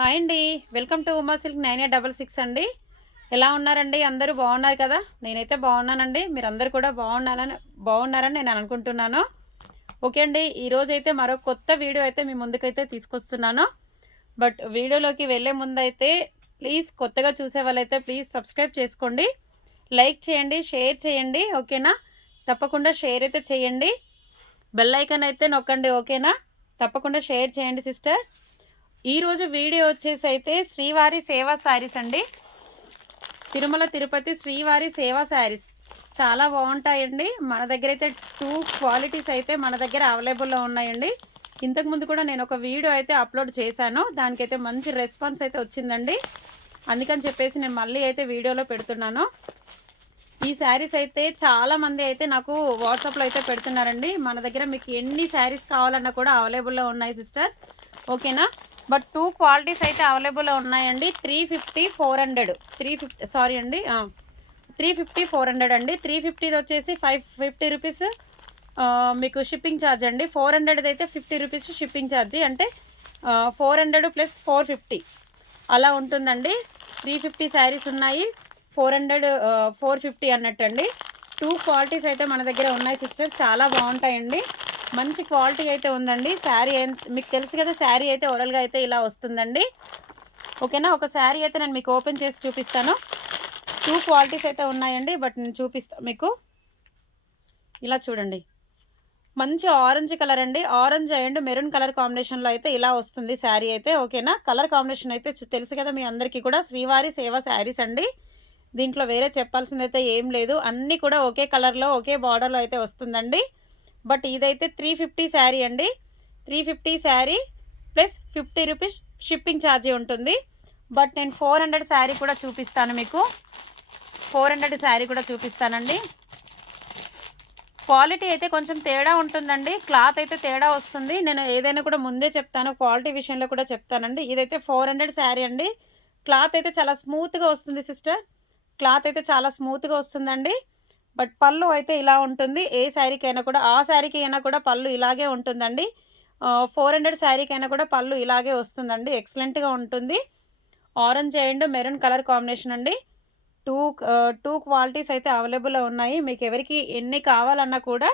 Hi అండి. Welcome to Uma silk 9866 అండి. ఎలా ఉన్నారండి? అందరూ బాగున్నారు కదా? నేనైతే బాగున్నానండి. మీరందరూ కూడా బాగున్నారని నేను అనుకుంటున్నాను. ఓకే అండి. ఈరోజైతే మరో కొత్త వీడియో అయితే మీ ముందుకైతే తీసుకొస్తున్నాను. బట్ వీడియోలోకి వెళ్ళే ముందైతే ప్లీజ్ కొత్తగా చూసే వాళ్ళైతే ప్లీజ్ సబ్స్క్రైబ్ చేసుకోండి. లైక్ చేయండి, షేర్ చేయండి. ఓకేనా? తప్పకుండా షేర్ అయితే చేయండి. బెల్ ఐకాన్ అయితే నొక్కండి. ఓకేనా? తప్పకుండా షేర్ చేయండి సిస్టర్. ఈరోజు వీడియో వచ్చేసి అయితే శ్రీవారి సేవా శారీస్ అండి. తిరుమల తిరుపతి శ్రీవారి సేవా శారీస్ చాలా బాగుంటాయండి. మన దగ్గర అయితే 2 క్వాలిటీస్ అయితే మన దగ్గర అవైలబుల్లో ఉన్నాయండి. ఇంతకుముందు కూడా నేను ఒక వీడియో అయితే అప్లోడ్ చేశాను. దానికైతే మంచి రెస్పాన్స్ అయితే వచ్చిందండి. అందుకని చెప్పేసి నేను మళ్ళీ అయితే వీడియోలో పెడుతున్నాను. ఈ శారీస్ అయితే చాలామంది అయితే నాకు వాట్సాప్లో అయితే పెడుతున్నారండి. మన దగ్గర మీకు ఎన్ని శారీస్ కావాలన్నా కూడా అవైలబుల్లో ఉన్నాయి సిస్టర్స్. ఓకేనా? బట్ 2 క్వాలిటీస్ అయితే అవైలబుల్లో ఉన్నాయండి. 350 400 350 సారీ అండి 350 400 అండి. 350 వచ్చేసి 550 రూపీస్ మీకు షిప్పింగ్ ఛార్జ్ అండి. 400 అయితే 50 రూపీస్ షిప్పింగ్ ఛార్జీ, అంటే 400 ప్లస్ 450 అలా ఉంటుందండి. 350 శారీస్ ఉన్నాయి, 400 450 అన్నట్టండి. 2 క్వాలిటీస్ అయితే మన దగ్గర ఉన్నాయి సిస్టర్. చాలా బాగుంటాయండి. మంచి క్వాలిటీ అయితే ఉందండి. శారీ మీకు తెలుసు కదా, శారీ అయితే ఓరల్గా అయితే ఇలా వస్తుందండి. ఓకేనా? ఒక శారీ అయితే నేను మీకు ఓపెన్ చేసి చూపిస్తాను. 2 క్వాలిటీస్ అయితే ఉన్నాయండి. బట్ నేను చూపిస్తాను మీకు. ఇలా చూడండి, మంచి ఆరెంజ్ కలర్ అండి. ఆరెంజ్ అండ్ మెరూన్ కలర్ కాంబినేషన్లో అయితే ఇలా వస్తుంది శారీ అయితే. ఓకేనా? కలర్ కాంబినేషన్ అయితే తెలుసు కదా మీ అందరికీ కూడా. శ్రీవారి సేవ శారీస్ అండి. దీంట్లో వేరే చెప్పాల్సిందైతే ఏం లేదు. అన్నీ కూడా ఒకే కలర్లో ఒకే బార్డర్లో అయితే వస్తుందండి. బట్ ఇదైతే 350 శారీ అండి. 350 sari plus 50 rupees shipping charge ఉంటుంది. బట్ నేను 400 శారీ కూడా చూపిస్తాను మీకు. 400 శారీ కూడా చూపిస్తానండి. క్వాలిటీ అయితే కొంచెం తేడా ఉంటుందండి. క్లాత్ అయితే తేడా వస్తుంది. నేను ఏదైనా కూడా ముందే చెప్తాను, క్వాలిటీ విషయంలో కూడా చెప్తానండి. ఇదైతే 400 శారీ అండి. క్లాత్ అయితే చాలా స్మూత్గా వస్తుంది సిస్టర్. క్లాత్ అయితే చాలా స్మూత్గా వస్తుందండి. బట్ పళ్ళు అయితే ఇలా ఉంటుంది. ఏ శారీకైనా కూడా, ఆ శారీకి అయినా కూడా పళ్ళు ఇలాగే ఉంటుందండి. 400 శారీకైనా కూడా పళ్ళు ఇలాగే వస్తుందండి. ఎక్సలెంట్గా ఉంటుంది. Orange and maroon colour combination అండి. 2 క్వాలిటీస్ అయితే అవైలబుల్లో ఉన్నాయి. మీకు ఎవరికి ఎన్ని కావాలన్నా కూడా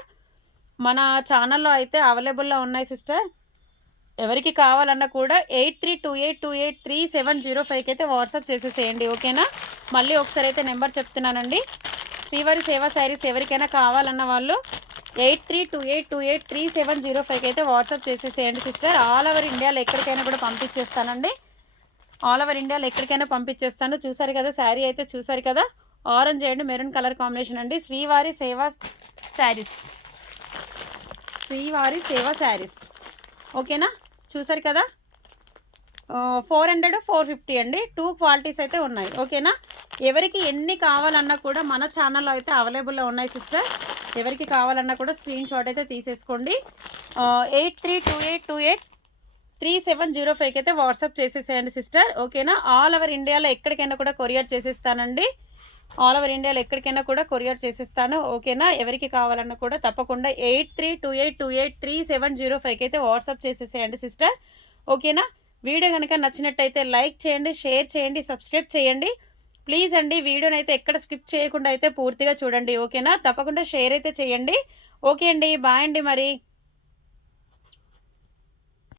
మన ఛానల్లో అయితే అవైలబుల్లో ఉన్నాయి సిస్టర్. ఎవరికి కావాలన్నా కూడా 8328283705కి అయితే వాట్సాప్ చేసేసేయండి. ఓకేనా? మళ్ళీ ఒకసారి అయితే నెంబర్ చెప్తున్నానండి. శ్రీవారి సేవా శారీస్ ఎవరికైనా కావాలన్న వాళ్ళు 8328283705కి అయితే వాట్సాప్ చేసేసేయండి సిస్టర్. ఆల్ ఓవర్ ఇండియాలో ఎక్కడికైనా కూడా పంపించేస్తానండి. ఆల్ ఓవర్ ఇండియాలో ఎక్కడికైనా పంపించేస్తాను. చూసారు కదా, శారీ అయితే చూసారు కదా, orange and maroon colour combination అండి. శ్రీవారి సేవా శారీస్, శ్రీవారి సేవా శారీస్. ఓకేనా? చూసారు కదా, 400 450 అండి. 2 క్వాలిటీస్ అయితే ఉన్నాయి. ఓకేనా? ఎవరికి ఎన్ని కావాలన్నా కూడా మన ఛానల్లో అయితే అవైలబుల్లో ఉన్నాయి సిస్టర్. ఎవరికి కావాలన్నా కూడా స్క్రీన్ షాట్ అయితే తీసేసుకోండి. 8328283705కి అయితే వాట్సాప్ చేసేసేయండి సిస్టర్. ఓకేనా? ఆల్ ఓవర్ ఇండియాలో ఎక్కడికైనా కూడా కొరియర్ చేసేస్తానండి. ఆల్ ఓవర్ ఇండియాలో ఎక్కడికైనా కూడా కొరియర్ చేసేస్తాను. ఓకేనా? ఎవరికి కావాలన్నా కూడా తప్పకుండా 8328283705కి అయితే వాట్సాప్ చేసేసేయండి సిస్టర్. ఓకేనా? వీడియో కనుక నచ్చినట్టయితే లైక్ చేయండి, షేర్ చేయండి, సబ్స్క్రైబ్ చేయండి ప్లీజ్ అండి. వీడియోని అయితే ఎక్కడ స్కిప్ చేయకుండా అయితే పూర్తిగా చూడండి. ఓకేనా? తప్పకుండా షేర్ అయితే చేయండి. ఓకే అండి, బాయ్ అండి మరి.